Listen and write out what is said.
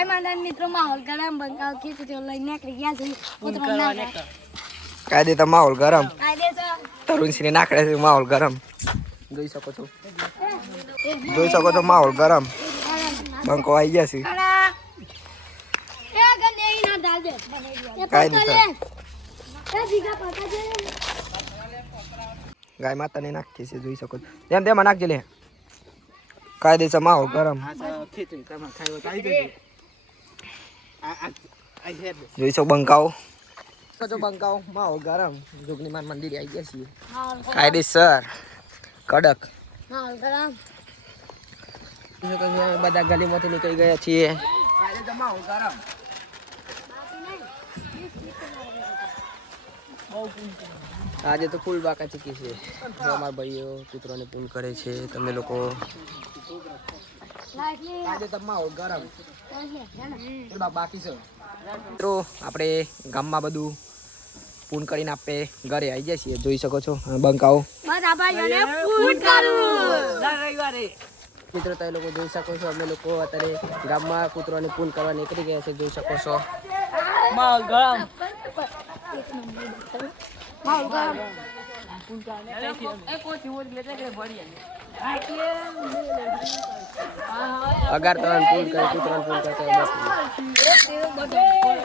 જય માતા મિત્રો માહોલ ગરમ બંકાવ ખીચડીઓ લઈને નીકળી ગયા છે. કૂતરો નાખે. કાયદે તો માહોલ ગરમ. તરુણસિંહ નાખડે છે માહોલ ગરમ. જોઈ શકો છો. જોઈ શકો છો માહોલ ગરમ. બંકો આવી ગયા છે. કાયદે એ ગને ઈ ના ગાય નાખતી છે જોઈ શકો છો. તેમ તેમાં નાખજે લે. કાયદેસર માહોલ ગરમ. જોઈ શકો બંકાઓ જો બંકાઓ માહોલ ગરમ જોગની માન મંદિરે આવી ગયા છીએ કાયદેસર કડક છો, બધા ગલીમાંથી નીકળી ગયા છીએ ગરમ આજે તો ફૂલ બાકા ચીકી છે. અમારા ભાઈઓ કૂતરોને પૂન કરે છે તમે લોકો આજે તો ગરમ. બાકી છે. મિત્રો આપણે ગામમાં બધું પૂન કરીને આપણે ઘરે આવી જાય છીએ. જોઈ શકો છો. બંકાઓ. મિત્રો તમે લોકો જોઈ શકો છો. અમે લોકો અત્યારે ગામમાં કૂતરોને પૂન કરવા નીકળી ગયા છે. જોઈ શકો છો. માહોલ ગરમ માહોલ ગરમ અગાર તમે પૂન કરે કૂતરોને પૂન કરતા બસ